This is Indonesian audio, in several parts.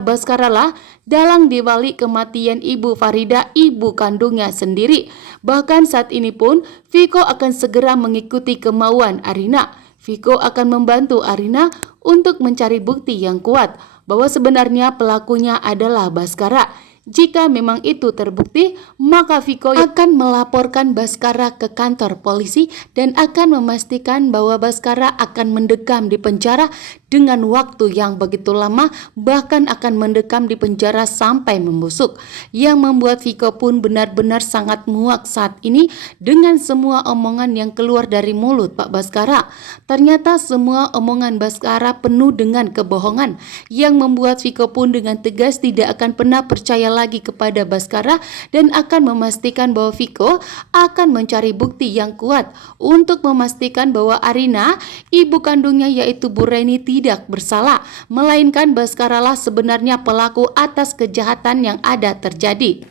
Baskara lah dalang dibalik kematian Ibu Farida, ibu kandungnya sendiri. Bahkan saat ini pun Viko akan segera mengikuti kemauan Arina. Viko akan membantu Arina untuk mencari bukti yang kuat bahwa sebenarnya pelakunya adalah Baskara. Jika memang itu terbukti, maka Viko akan melaporkan Baskara ke kantor polisi dan akan memastikan bahwa Baskara akan mendekam di penjara dengan waktu yang begitu lama, bahkan akan mendekam di penjara sampai membusuk. Yang membuat Viko pun benar-benar sangat muak saat ini dengan semua omongan yang keluar dari mulut Pak Baskara. Ternyata semua omongan Baskara penuh dengan kebohongan yang membuat Viko pun dengan tegas tidak akan pernah percaya lagi kepada Baskara dan akan memastikan bahwa Viko akan mencari bukti yang kuat untuk memastikan bahwa Arina, ibu kandungnya yaitu Bu Reni, tidak bersalah, melainkan Baskara lah sebenarnya pelaku atas kejahatan yang ada terjadi.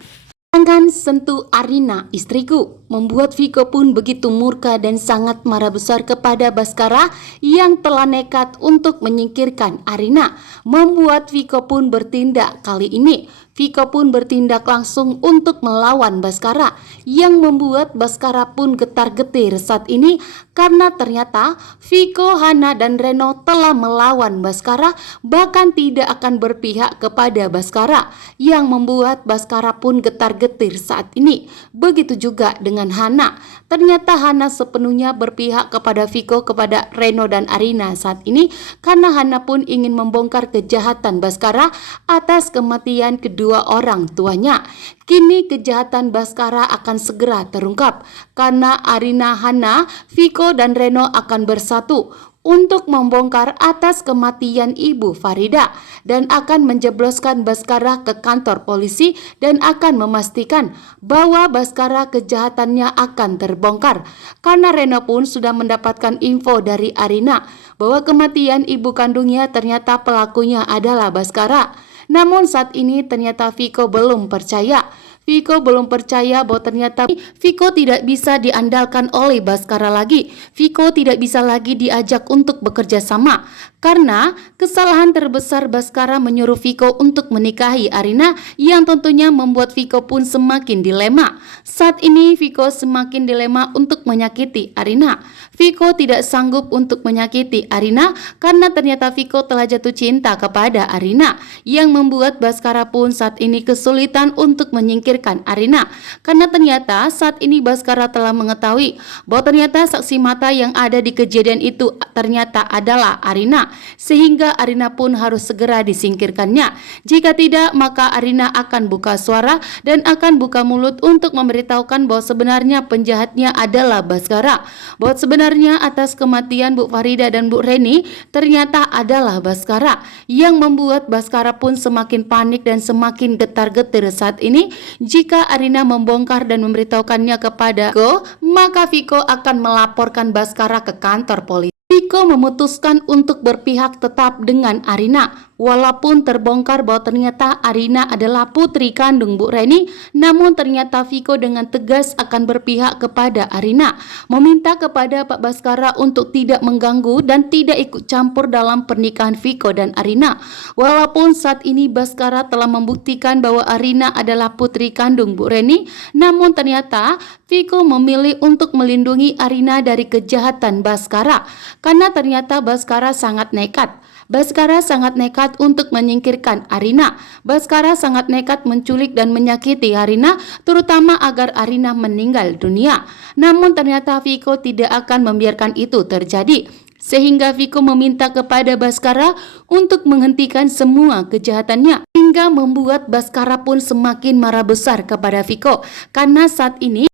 Jangan sentuh Arina, istriku, membuat Viko pun begitu murka dan sangat marah besar kepada Baskara yang telah nekat untuk menyingkirkan Arina. Membuat Viko pun bertindak kali ini. Viko pun bertindak langsung untuk melawan Baskara yang membuat Baskara pun getar-getir saat ini karena ternyata Viko, Hana, dan Reno telah melawan Baskara, bahkan tidak akan berpihak kepada Baskara yang membuat Baskara pun getar-getir saat ini. Begitu juga dengan Hana. Ternyata Hana sepenuhnya berpihak kepada Viko, kepada Reno dan Arina saat ini karena Hana pun ingin membongkar kejahatan Baskara atas kematian kedua orang tuanya. Kini kejahatan Baskara akan segera terungkap karena Arina, Hana, Viko dan Reno akan bersatu untuk membongkar atas kematian Ibu Farida dan akan menjebloskan Baskara ke kantor polisi dan akan memastikan bahwa Baskara kejahatannya akan terbongkar karena Reno pun sudah mendapatkan info dari Arina bahwa kematian ibu kandungnya ternyata pelakunya adalah Baskara. Namun saat ini ternyata Viko belum percaya. Viko belum percaya bahwa ternyata Viko tidak bisa diandalkan oleh Baskara lagi. Viko tidak bisa lagi diajak untuk bekerja sama karena kesalahan terbesar Baskara menyuruh Viko untuk menikahi Arina yang tentunya membuat Viko pun semakin dilema. Saat ini Viko semakin dilema untuk menyakiti Arina. Viko tidak sanggup untuk menyakiti Arina karena ternyata Viko telah jatuh cinta kepada Arina yang membuat Baskara pun saat ini kesulitan untuk menyingkirkan Arina karena ternyata saat ini Baskara telah mengetahui bahwa ternyata saksi mata yang ada di kejadian itu ternyata adalah Arina, sehingga Arina pun harus segera disingkirkannya. Jika tidak, maka Arina akan buka suara dan akan buka mulut untuk memberitahukan bahwa sebenarnya penjahatnya adalah Baskara, bahwa sebenarnya atas kematian Bu Farida dan Bu Reni ternyata adalah Baskara, yang membuat Baskara pun semakin panik dan semakin getar-getir saat ini. Jika Arina membongkar dan memberitahukannya kepada Viko, maka Viko akan melaporkan Baskara ke kantor polisi. Viko memutuskan untuk berpihak tetap dengan Arina. Walaupun terbongkar bahwa ternyata Arina adalah putri kandung Bu Reni, namun ternyata Viko dengan tegas akan berpihak kepada Arina, meminta kepada Pak Baskara untuk tidak mengganggu dan tidak ikut campur dalam pernikahan Viko dan Arina. Walaupun saat ini Baskara telah membuktikan bahwa Arina adalah putri kandung Bu Reni, namun ternyata Viko memilih untuk melindungi Arina dari kejahatan Baskara karena ternyata Baskara sangat nekat. Baskara sangat nekat untuk menyingkirkan Arina. Baskara sangat nekat menculik dan menyakiti Arina, terutama agar Arina meninggal dunia. Namun ternyata Viko tidak akan membiarkan itu terjadi. Sehingga Viko meminta kepada Baskara untuk menghentikan semua kejahatannya, hingga membuat Baskara pun semakin marah besar kepada Viko karena saat ini